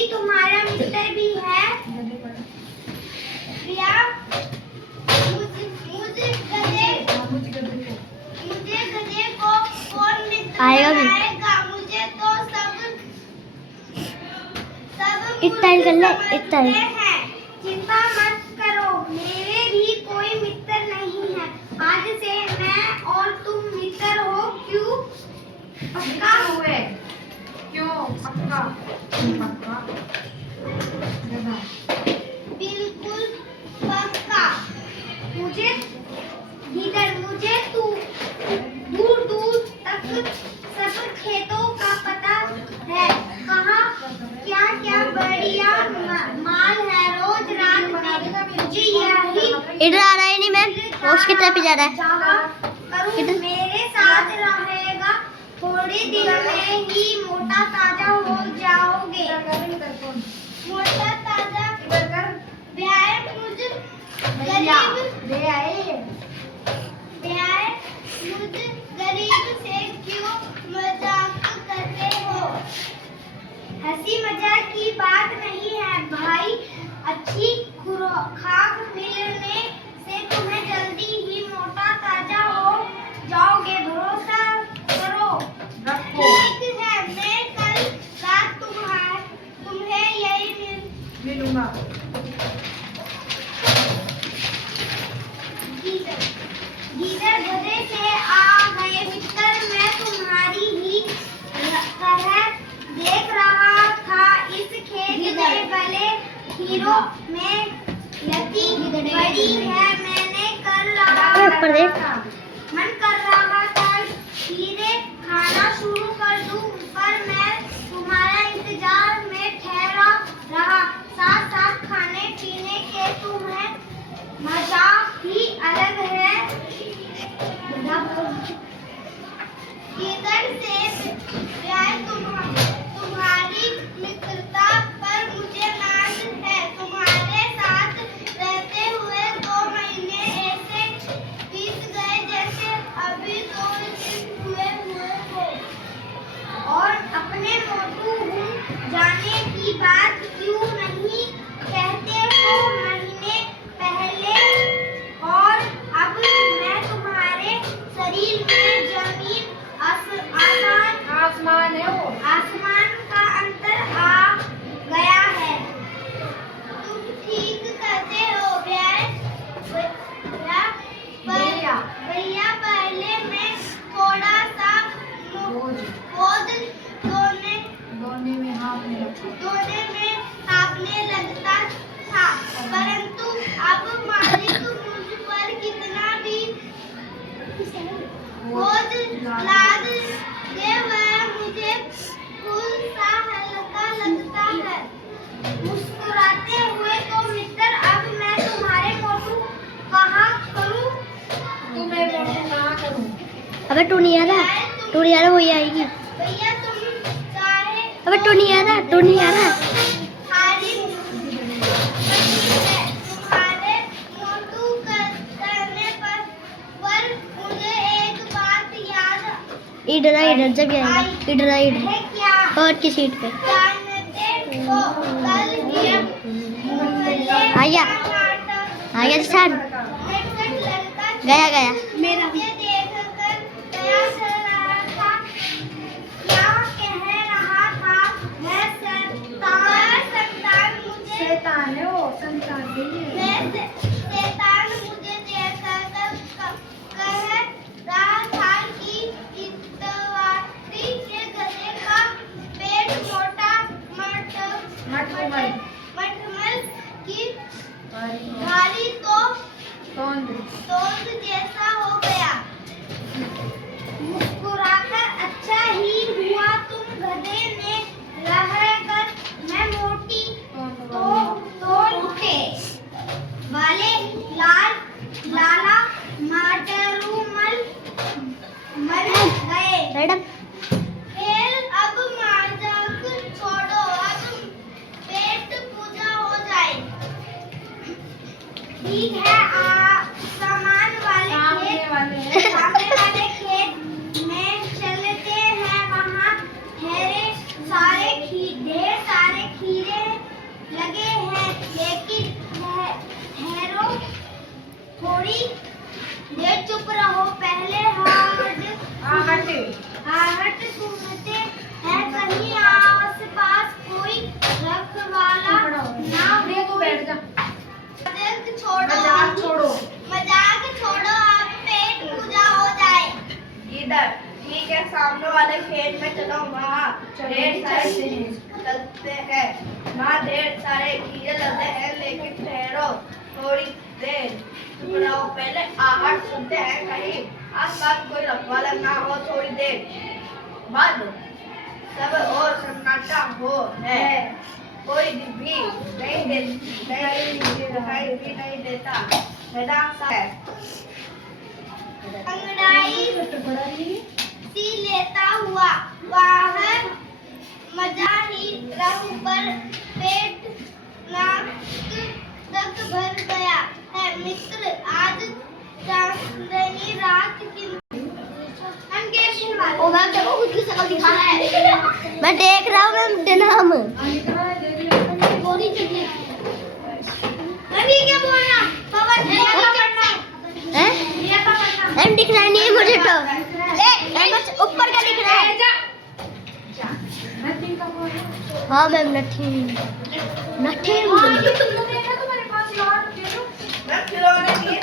कोई तुम्हारा मित्र भी है? प्रिया, मुझे गधे को कौन मित्र बनाएगा? मुझे तो सब इतना कर ले, इतना हैं। चिंता मत करो, मेरे भी कोई मित्र नहीं है। आज से मैं और तुम मित्र हो। क्यों? पक्का हुए? क्यों पक्का? बिल्कुल पक्का। मुझे तू दूर दूर तक सब खेतों का पता है। कहाँ क्या क्या बढ़िया माल है। रोज रात में मुझे यही इधर आ रहा है नहीं मैम, उसकी तरफ ही जा रहा है। मेरे साथ रहेगा। थोड़े दिन में ही मोटा ताजा हो जाओगे। मोटा ताजा मुझ गरीब से क्यों मजाक करते हो? हंसी मजाक की बात नहीं है भाई। अच्छी खुराक मिलने से तुम्हें जल्दी ही मोटा ताजा हो जाओगे। भरोसा करो। ठीक है, मैं कल रात तुम्हें यही मिलूंगा। गीदड़ गधे से आ गए मित्र, मैं तुम्हारी ही तरह देख रहा था। इस खेत में भले हीरो में लती बड़ी है। मैंने मन कर रहा था हीरे खाना शुरू कर दूं, पर मैं तुम्हारा इंतजार में ठहरा रहा। साथ साथ खाने पीने के तुम्हें मजा ही अलग है। इधर से तुम्हारी मित्रता पर मुझे नाज है। तुम्हारे साथ रहते हुए 2 महीने ऐसे बीत गए जैसे अभी 2 दिन हुए हो। और अपने मोटू हूँ जाने की बात क्यों नहीं कहते हो? महीने पहले और अब मैं तुम्हारे शरीर में जमीन आसमान का अंतर आ गया है। तुम ठीक कहते हो भैया। पहले मैं थोड़ा सा बोझ ढोने में हाँफने लगता था, परंतु अब मालिक मुझ पर कितना भी बोझ लाद दे वह मुझे फूल सा हल्का लगता है। मुस्कुराते हुए तो मित्र, अब मैं तुम्हारे मोटू कहाँ करूँ? तुम्हें मोटू कहाँ करूँ? अबे टू नहीं आ रहा, वही आएगी। भैया तुम चाहे अबे टू नहीं आ रहा। तुम्हारे मोटू करने पर मुझे एक बात याद इधर जब आएगा, इधर है। क्या? और की सीट पे जानते हो कल ही आ गया स्टार्ट। गया मेरा देखकर दया चल रहा था। क्या कह रहा था? मैं शैतान मुझे शैतान मुझे देखकर कह रहा था कि इतवारी के गधे का पेट मोटा मटमल की भारी तो तोंद जैसा हो गया। मुस्कुराकर अच्छा ही हुआ तुम गधे में रहकर मैं मोटी तो उठे वाले लाला मटरूमल मर गए। मैडम खेल अब मजाक छोड़ो, अब पेट पूजा हो जाए। ठीक है, सामने वाले खेत में चलते हैं। वहाँ ढेर सारे खीरे ढेर सारे चलते हैं। माँ ढेर सारे कीड़े लगे हैं, लेकिन ठहरो थोड़ी देर, चुप रहो, पहले आहट सुनते हैं, कहीं आसपास कोई रखवाला ना हो। थोड़ी देर बाद सब और सन्नाटा हो है, कोई भी दिखाई भी नहीं देता। मैदान सा है, अंगड़ाई सी लेता हुआ बाहर मजा ही रंग पर पेट नाक तक भर गया है। मित्र आज चांदनी रात की ओ मैम देखो खुद की शक्ल दिखा रहा है। मैं देख रहा हूँ मैम डिनाम। अभी क्या बोलना पवन हैं? मैम दिख रहा नहीं है मुझे तो। मैम बस ऊपर का दिख रहा है। हाँ मैम नथिंग नथिंग। खिलौने दिए